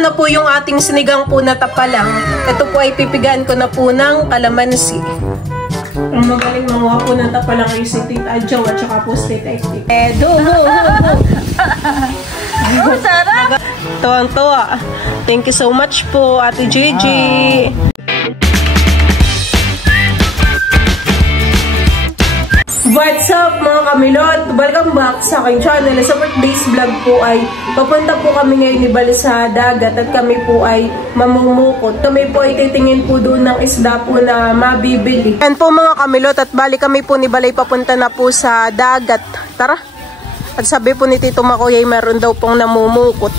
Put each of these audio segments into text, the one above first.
na po yung ating sinigang po na tapalang. Ito po ay pipigaan ko na po ng kalamansi. Ang magaling manguha po ng tapalang ay si Tita Joe at saka po si Tita Iti. Oh, sarap! Tuwang-tuwa. Thank you so much po, Ate Gigi. What's up mga kamilot? Welcome back sa aking channel. Sa birthday's vlog po ay papunta po kami ngayon ni Bali sa dagat at kami po ay mamumukot. Kami po ay titingin po doon ng isda po na mabibili. Yan po mga kamilot at bali kami po ni Balay papunta na po sa dagat. Tara! At sabi po ni Tito Makoy ay meron daw pong namumukot.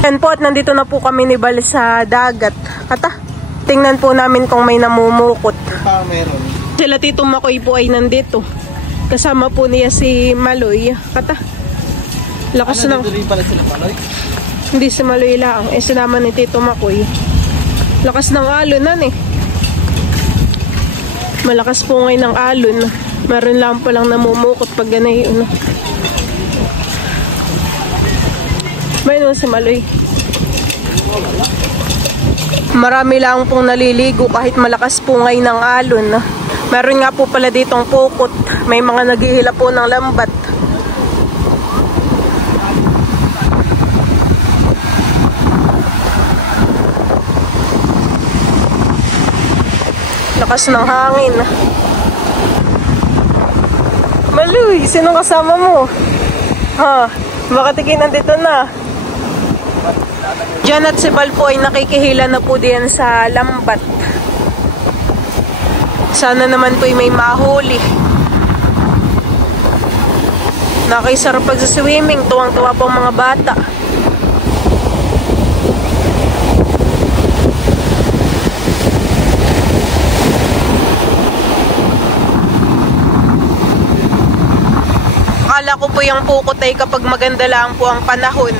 Yan po at nandito na po kami ni Bal sa dagat. Kata, tingnan po namin kung may namumukot. Meron. Sila Tito Makoy po ay nandito. Kasama po niya si Maloy. Kata, lakas ng... Dito rin pala sila Maloy? Hindi si Maloy lang. Sinama ni Tito Makoy. Lakas ng alon eh. Malakas po ngayon ng alon. Meron lang palang namumukot pag ganayon. Mayroon si Maloy. Marami lang pong naliligo kahit malakas po ngayon ng alon. Meron nga po pala ditong pukot. May mga naghihila po ng lambat. Lakas ng hangin. Maloy, sino kasama mo? Ha? Baka tikin nandito na. Diyan at si Bal po ay nakikihila na po diyan sa lambat. Sana naman po ay may mahuli. Nakisarap pag sa swimming. Tuwang-tuwa po ang mga bata. Akala ko po yung pukot ay kapag maganda lang po ang panahon,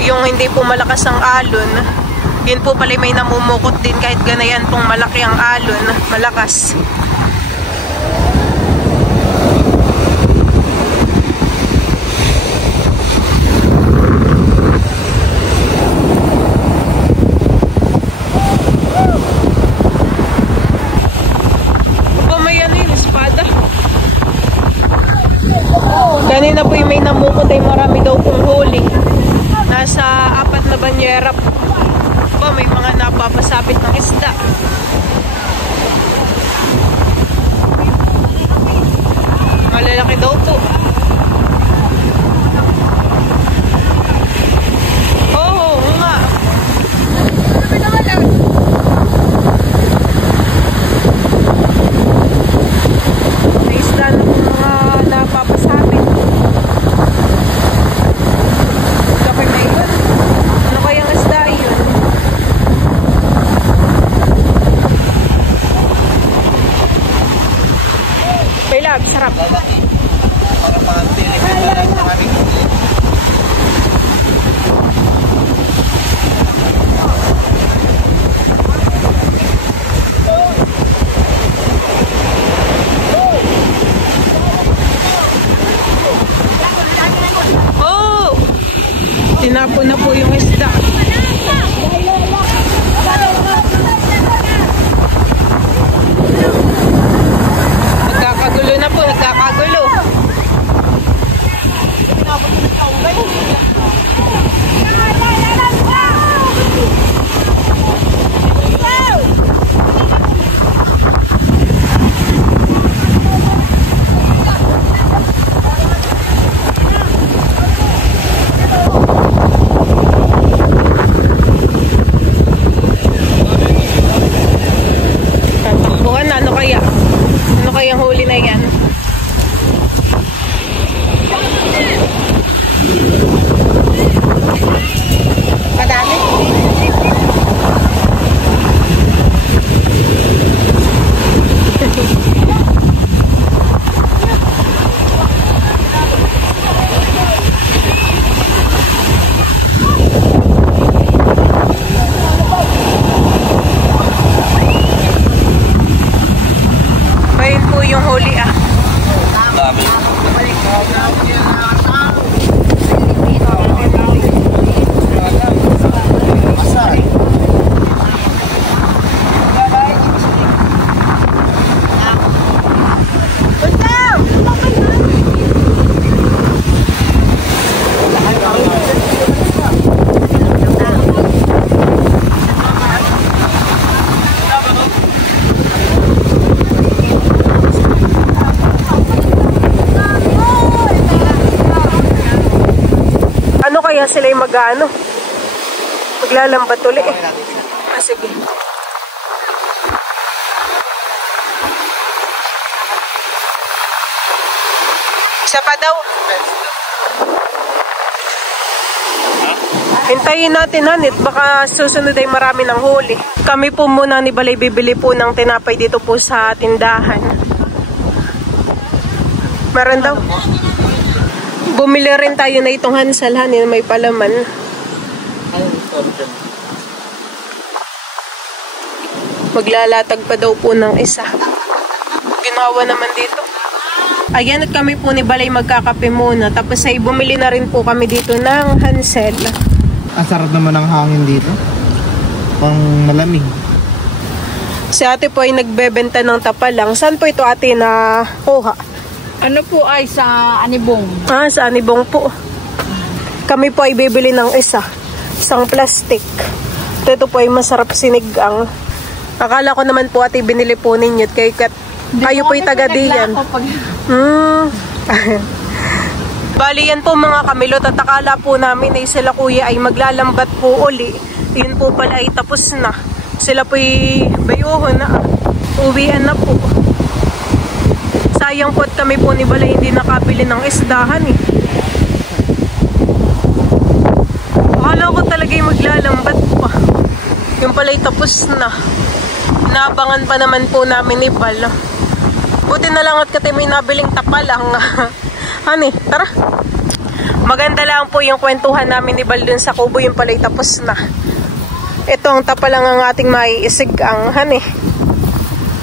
yung hindi po malakas ang alon, yun po pala may namumukot din kahit ganayan pong malaki ang alon, malakas. Kanina po yung may namukot ay marami daw pong huli. Nasa 4 na banyera po. May mga napapasabit ng isda. Malalaki daw po. Oo, nga. May isda na po mga napapasabit. Sarap. Para mapili ka na rin ng aming tinapon na po yung isda. Nagkakagulo na po, nagkakagulo. mamaya sila yung maglalambat uli eh. Sige. Isa pa daw. Hintayin natin, Hanit. Baka susunod ay marami ng huli. Kami po muna ni Balay bibili po ng tinapay dito po sa tindahan. Meron daw. Bumili rin tayo na itong Hansel, Hanit. May palaman. Maglalatag pa daw po ng isa. Ginawa naman dito. Ayan, at kami po ni Balay magkakape muna. Tapos ay bumili na rin po kami dito ng Hansel. Ang sarap naman ng hangin dito. Pang malamig. Si ate po ay nagbebenta ng tapalang. Saan po ito ate na kuha? Ano po ay sa Anibong. Ah, sa Anibong po. Kami po ay bibili ng isang plastic. Ito po ay masarap sinigang. Akala ko naman po ate binili po ninyo. Kayo po ay taga diyan. Bali yan po mga kamilot, at akala po namin ay sila kuya ay maglalambat po uli. Yun po pala ay tapos na. Sila po ay bayuhon na. Uwian na po. Sayang po at kami po ni Balay hindi nakabili ng isdahan eh. Akala ko talaga ay maglalambat pa. Yung pala ay tapos na. Naabangan pa naman po namin ni Bal. Buti na lang at kati may nabiling tapalang. Hani, tara. Maganda lang po yung kwentuhan namin ni Bal dun sa kubo. Yung pala'y tapos na. Itong tapalang ang ating maiisig ang hani.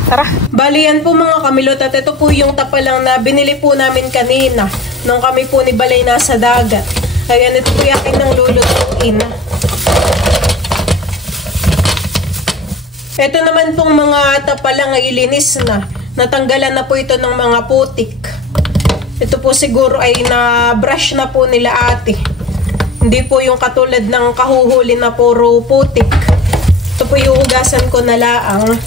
Tara. Bali yan po mga kamilot, at ito po yung tapalang na binili po namin kanina nung kami po ni Balay nasa dagat. Ayan, ito po yung akin ng lulutuin. Ito naman pong mga tapalang ay linis na. Natanggalan na po ito ng mga putik. Ito po siguro ay na-brush na po nila ate. Hindi po yung katulad ng kahuhuli na puro putik. Ito po yung hugasan ko na laang.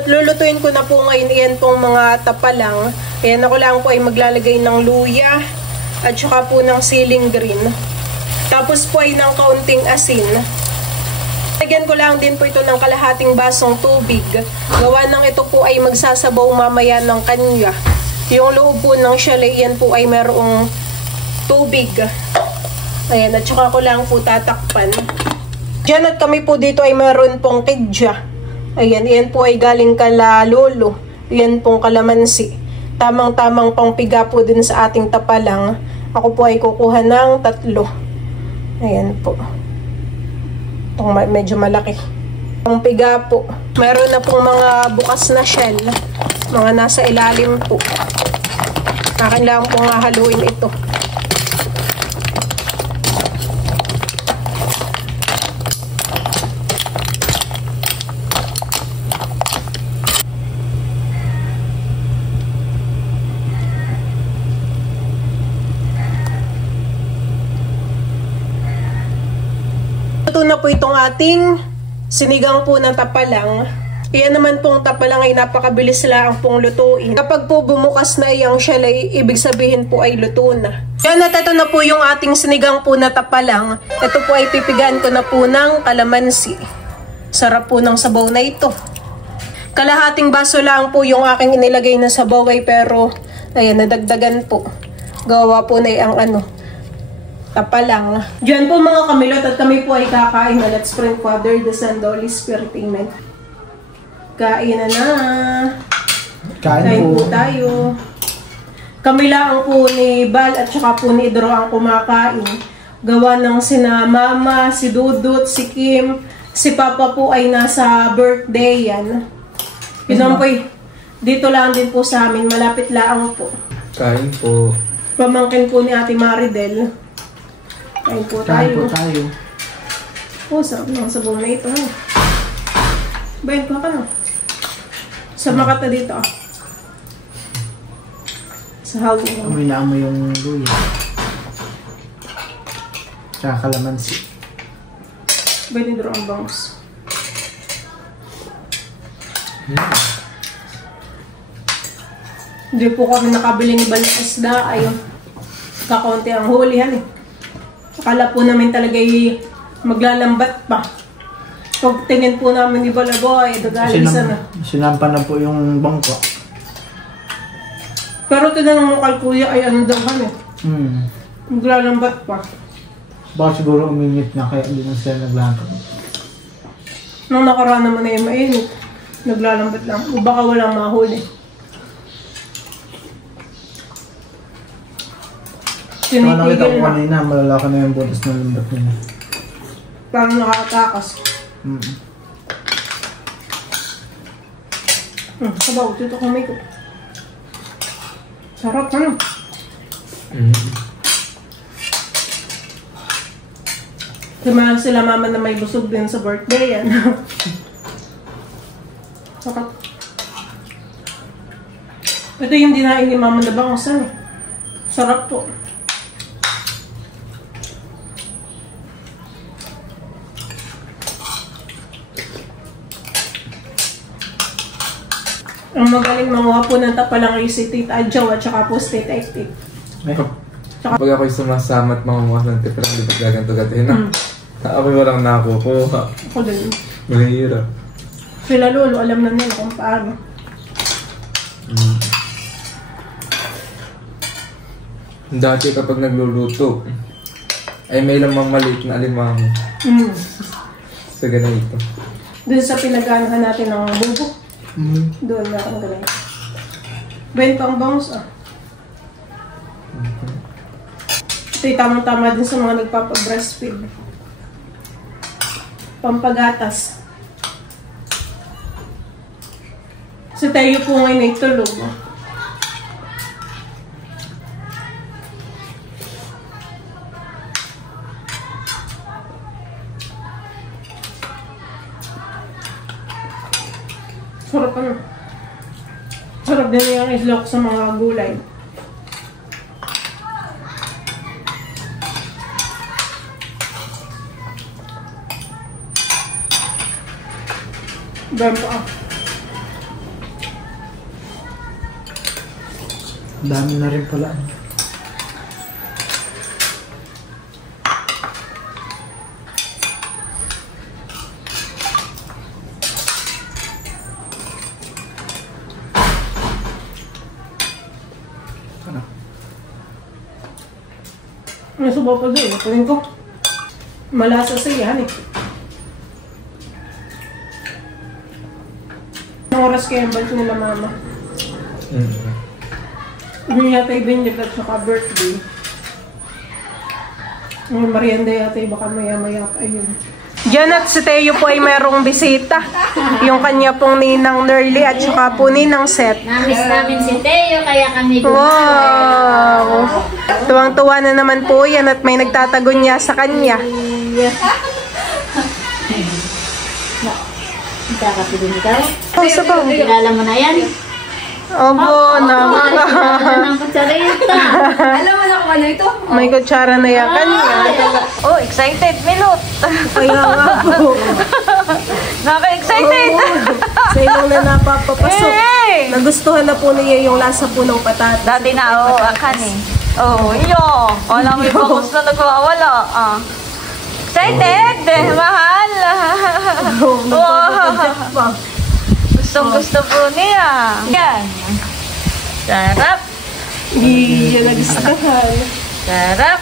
At lulutuin ko na po ngayon yan pong mga tapalang. Ayan, ako lang po ay maglalagay ng luya at saka po ng siling green. Tapos po ay ng kaunting asin. Lagyan ko lang din po ito ng kalahating basong tubig. Gawa ng ito po ay magsasabaw mamaya ng kanya. Yung loob po ng chalet yan po ay merong tubig. Ayan, at saka ko lang po tatakpan. Diyan at kami po dito ay meron pong kidya. Ayan, yan po ay galing kala lolo. Yan pong kalamansi. Tamang-tamang pangpiga po din sa ating tapalang. Ako po ay kukuha ng 3. Ayan po. Itong medyo malaki. Ang piga po. Meron na pong mga bukas na shell. Mga nasa ilalim po. Akin lang pong haluin ito. Ito na po itong ating sinigang po ng tapalang. Iyan naman pong tapalang ay napakabilis lang pong lutuin. Kapag po bumukas na iyang chalet, ibig sabihin po ay luto na. Yan, at ito na po yung ating sinigang po na tapalang. Ito po ay pipigaan ko na po ng kalamansi. Sarap po ng sabaw na ito. Kalahating baso lang po yung aking inilagay na sabaw ay pero ayan, nadagdagan po. Gawa po na ang tapalang. Diyan po mga kamilot, at kami po ay kakain na. Let's pray, Father, the Son, the Holy Spirit. Amen. Kain na na. Kain po tayo. Kami lang po ni Bal at saka po ni Idro ang kumakain. Gawa ng sina Mama, si Dudut, si Kim, si Papa po ay nasa birthday yan. Yun po, dito lang din po sa amin. Malapit lang po. Kain po. Pamangkin po ni Ate Maridel. Kain po tayo. Kain po tayo. Oh, sarap ng sabaw na ito. Bayan ko ka na. Sa makata dito. Sa hawin. Amoy na amoy yung luya. Tsaka kalamansi. Bayan nidro ang bangus. Hindi po kami nakabili ni Bal na isda. Ayun. Kakaunti ang hulihan eh. Akala po namin talaga maglalambat pa. Pag tingin po namin ni Balaboy, dagalisan na. Sinampa na po yung bangko. Pero tinanong mo kay kuya ay ano daw han eh. Maglalambat pa. Baka siguro uminit na kaya hindi na sila naglakad. Nung nakaraan naman ay mainit. Naglalambat lang. O baka walang mahuli. Nakita ko kanina, malalaki na yung butas ng lambat nila. Parang nakakatakas. Sabaw, dito kamay ko. Sarap ano? Tumahan sila mama na may busog din sa birthday yan. Sarap. Ito yung dinaing ni mama na bangasan eh. Sarap po. Ang magaling manguha po ng tapalang ay si Tita Adjaw at saka po si Tita Ektik. Pag ako'y sumasama at mangunguha ng tipa lang, di ba gaganto-gatin na? Ako'y walang nakukuha. Ako din. Mahirap. Sila lolo, alam na nila kung paano. Dati kapag nagluluto, ay may lamang maliit na alimango. Sa ganito. Doon sa pinaganahan natin ng bubo. Doon na ang ganito. Bentang bangus ah. Ito yung tamang-tama din sa mga nagpapa-breastfeed. Pampagatas. So tayo po ngayon ay tulog. Sarap ano. Sarap din yung islok sa mga gulay. Dami pa. Dami na rin pala. May subaw pa doon. Tingin ko. Malasa siya yan eh. Anong oras kaya ang bansi nila mama? Yung yata yung binyag at saka birthday. Yung merienda yata yung baka maya-maya pa yun. Diyan at si Teo po ay mayroong bisita. Yung kanya pong ninang Nerly at saka po ninang Seth. Namiss namin si Teo, kaya kami Wow! Tuwang-tuwa na naman po yan at may nagtatago niya sa kanya. Kakapilin ikaw? Oh, sabaw. Kilala mo na yan? Opo, naman. Ng kutsarita. Alam mo na kung ano ito? May kutsara na yan kanya. Oh, excited, Milot. Kaya nga po. Naka-excited. Sa ilong na napapapasok. Hey! Nagustuhan na po niya yung lasa po ng patatas. Dati na, akan eh. Oh, iyo. Wala may focus na nagwawala. Excited, mahal. Wow. Gustong-gusto po niya. Yan. Sarap. Hindi yan nagustuhan. Sarap.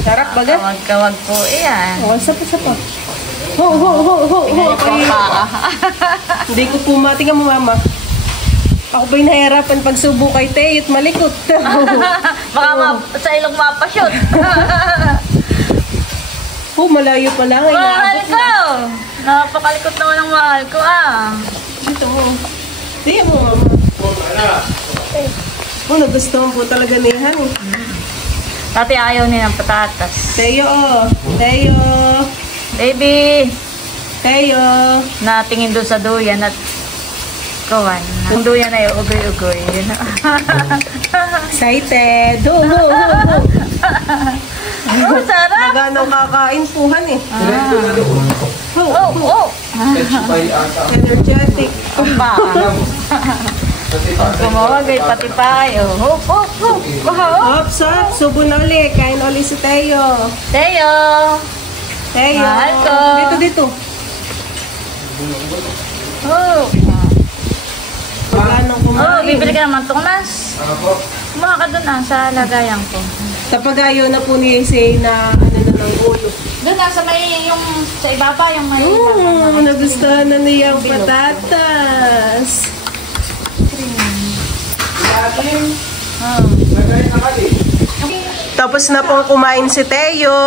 Sarap baga? Kawag-kawag po yan. Oh, isa pa. Ho. Hindi ko po matingan mo, mama. Ako ba'y nahihirapan pagsubo kay Teo at malikot. Baka sa ilong mapashoot. Oh, malayo pa lang. Ay, Mahal naabot ko. na. Napakalikot naman ng mahal ko Dito mo. Dito mo, mama. Oh, nagustuhan po talaga ni Han eh. Dati ayaw niya ng patatas. Teo, oh. Teo. Baby, Teo. natingin doon sa duyan at kuwan. Yung duyan ay ugoy-ugoy. Excited. Ho. Oh, sarap! Magano kakain po, Han eh. Oh. Energetic. Pa. Kumawag ay pati tayo. Hop. Ops, ops. Subo na ulit. Kain ulit si Teo. Teo! Teo. Mahal ko. Dito. Oh! Magkano Oh, kumain? bibili ka naman tuknas. Ano po? Kumuha ka dun sa lagayan ko. Kapag ayaw na po ni Isay na ng ulo. Doon sa may yung sa ibaba yung may Nagustuhan na niya ang patatas. Oh. Tapos na pong kumain si Teo.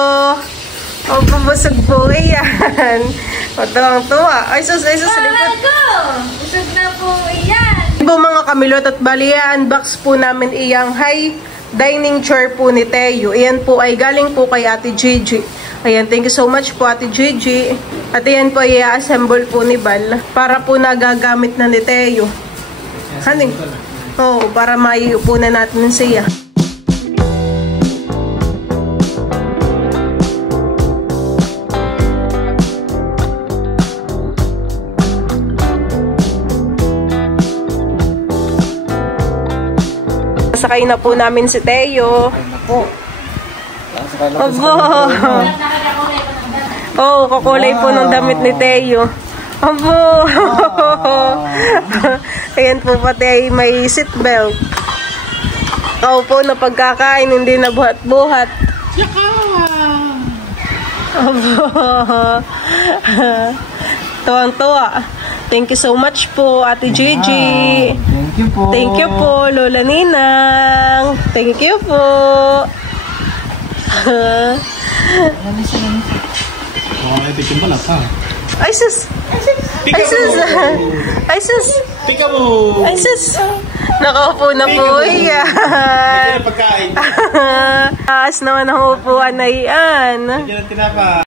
O, pabusog po yan. Matuwang-tuwa. Ay, sus, likod. Ko! Busog na po iyan. Po mga kamilot at baliya, unbox po namin iyang high dining chair po ni Teo. Iyan po ay galing po kay Ate Gigi. Ayan, thank you so much po Ate Gigi. At iyan po ay i-assemble po ni Bal para po nagagamit na ni Teo. Haning? Oo, para maiupo na natin siya. Sakay na po namin si Teo. Abo. Oh, kakulay po ng damit ni Teo. Abo. Ayan po pati ay may seatbelt. Ako po na pagkakain, hindi na buhat-buhat. Abo. Tuwang-tuwa. Thank you so much po, Ate Gigi. Thank you po. Thank you po, Lola Ninang. Thank you po. Ay, tikim pala pa. Ay, sus! Ay, sus! Ay, sus! Peekaboo! Ay, sus! Nakaupo na po yan. Pagkain. Taas naman ang upuan na iyan. Yan ang tinapa.